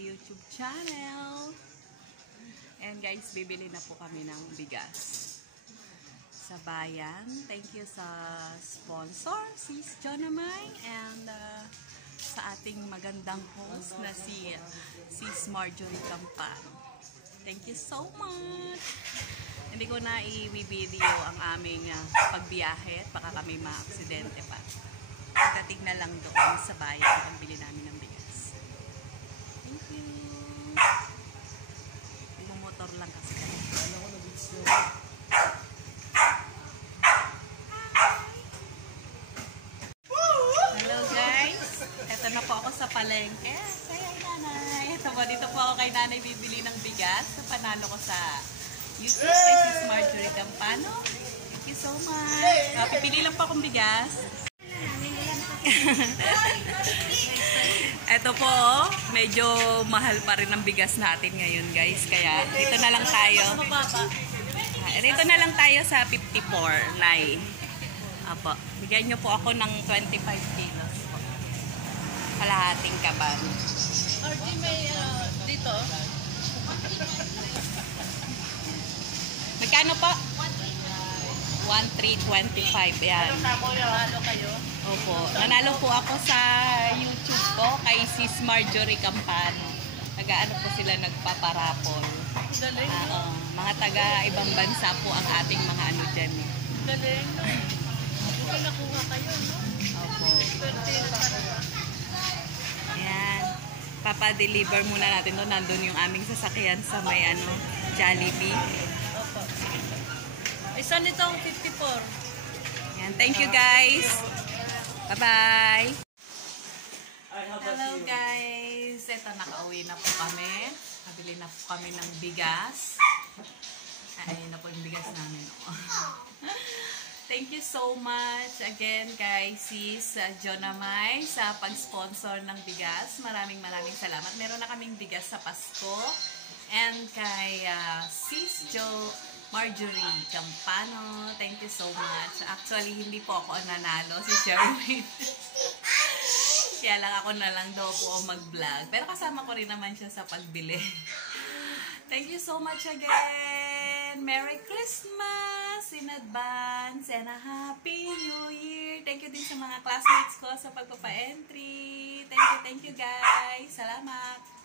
YouTube channel. And guys, bibili na po kami ng bigas sa bayan. Thank you sa sponsor, Sis Jonamay, and sa ating magandang host na si Sis Marjorie Campano. Thank you so much! Hindi ko na i-video ang aming pagbiyahe at baka kami ma-aksidente pa. Pagdating na lang doon sa bayan ang bili namin ng bigas. Thank you! Bumotor lang kasi. Hello guys! Eto na po ako sa palengke. Kaya nanay. Eto po, dito po ako kay nanay bibili ng bigas. So, panalo ko sa YouTube kay Sis Marjorie Campano. Thank you so much. Pipili lang po akong bigas. Eto po, medyo mahal pa rin ang bigas natin ngayon guys. Kaya dito na lang tayo. Dito na lang tayo sa 54, Nay. Apo, bigyan nyo po ako ng 25 kilos po. Kalahating kaban. RG may dito? Magkano po? 1,325. Yan. Nanalo kayo? Opo. Nanalo po ako sa YouTube ko kay Sis Marjorie Campano. Taga-ano po sila nagpaparapol. Galing. Mga taga ibang bansa po ang ating mga ano dyan. Galing. Buti nakuha kayo, no? Opo. Swerte talaga. Ayan. Papa-deliver muna natin doon. Nandun yung aming sasakyan sa may ano, Jollibee. Opo. Isa nitong 54. Ayan. Thank you guys. Bye-bye. Hello guys. Ito, nakauwi na po kami. Nabili na po kami ng bigas. Ayun na po yung bigas namin. Thank you so much again kay Sis Jonamay sa pag-sponsor ng bigas. Maraming salamat. Meron na kaming bigas sa Pasko. And kay Sis Marjorie Campano, thank you so much. Actually, hindi po ako nanalo, si Sherwin. Kaya lang ako na lang daw po mag-vlog. Pero kasama ko rin naman siya sa pagbili. Thank you so much again. Merry Christmas in advance and a Happy New Year. Thank you din sa mga classmates ko sa pagpapa-entry. Thank you guys. Salamat.